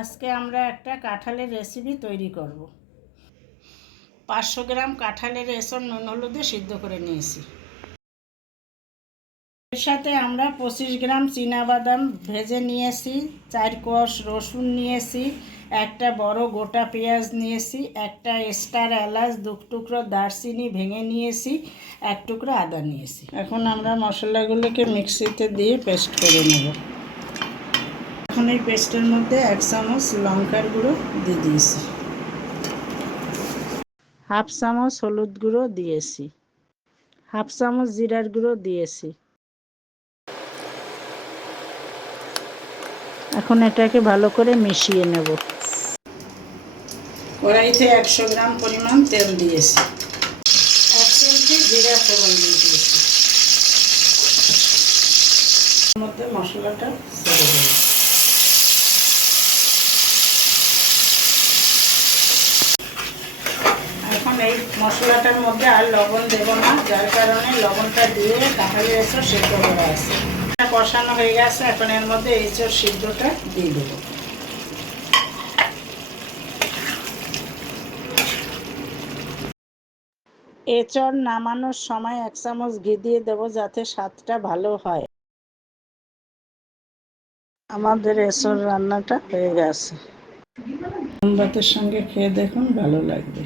আজকে আমরা একটা কাঁঠালের রেসিপি তৈরি করব। পাঁচশো গ্রাম কাঁঠালের এসব নুন হলুদে সিদ্ধ করে নিয়েছি। এর সাথে আমরা পঁচিশ গ্রাম বাদাম ভেজে নিয়েছি, চার কোষ রসুন নিয়েছি, একটা বড় গোটা পেঁয়াজ নিয়েছি, একটা স্টার এলাচ দু টুকরো দারচিনি ভেঙে নিয়েছি, এক টুকরো আদা নিয়েছি। এখন আমরা মশলাগুলোকে মিক্সিতে দিয়ে পেস্ট করে নেব। এখন এই পেস্টের মধ্যে এক চামচ লঙ্কার গুঁড়ো দিয়ে দিয়েছি। হাফ চামচ হলুদ গুঁড়ো দিয়েছি। হাফ চামচ জিরার গুঁড়ো দিয়েছি। এখন এটাকে ভালো করে মিশিয়ে নেব। কড়াইতে একশো গ্রাম পরিমাণ তেল দিয়েছি। এক চিমটি জিরা ফোড়ন দিয়ে দিয়েছি। মধ্যে মশলাটা ছেড়ে দেবো এখন এই মশলাটার মধ্যে আর লবণ দেবো না, যার কারণে লবণটা দিয়ে তাহলে এসে সেদ্ধ করা আছে। কষানো হয়ে গেছে, এখন এর মধ্যে এই চোর সিদ্ধটা দিয়ে দেবো। এচর নামানোর সময় এক চামচ ঘি দিয়ে দেবো যাতে স্বাদটা ভালো হয়। আমাদের এসর রান্নাটা হয়ে গেছে। সঙ্গে খেয়ে দেখুন, ভালো লাগবে।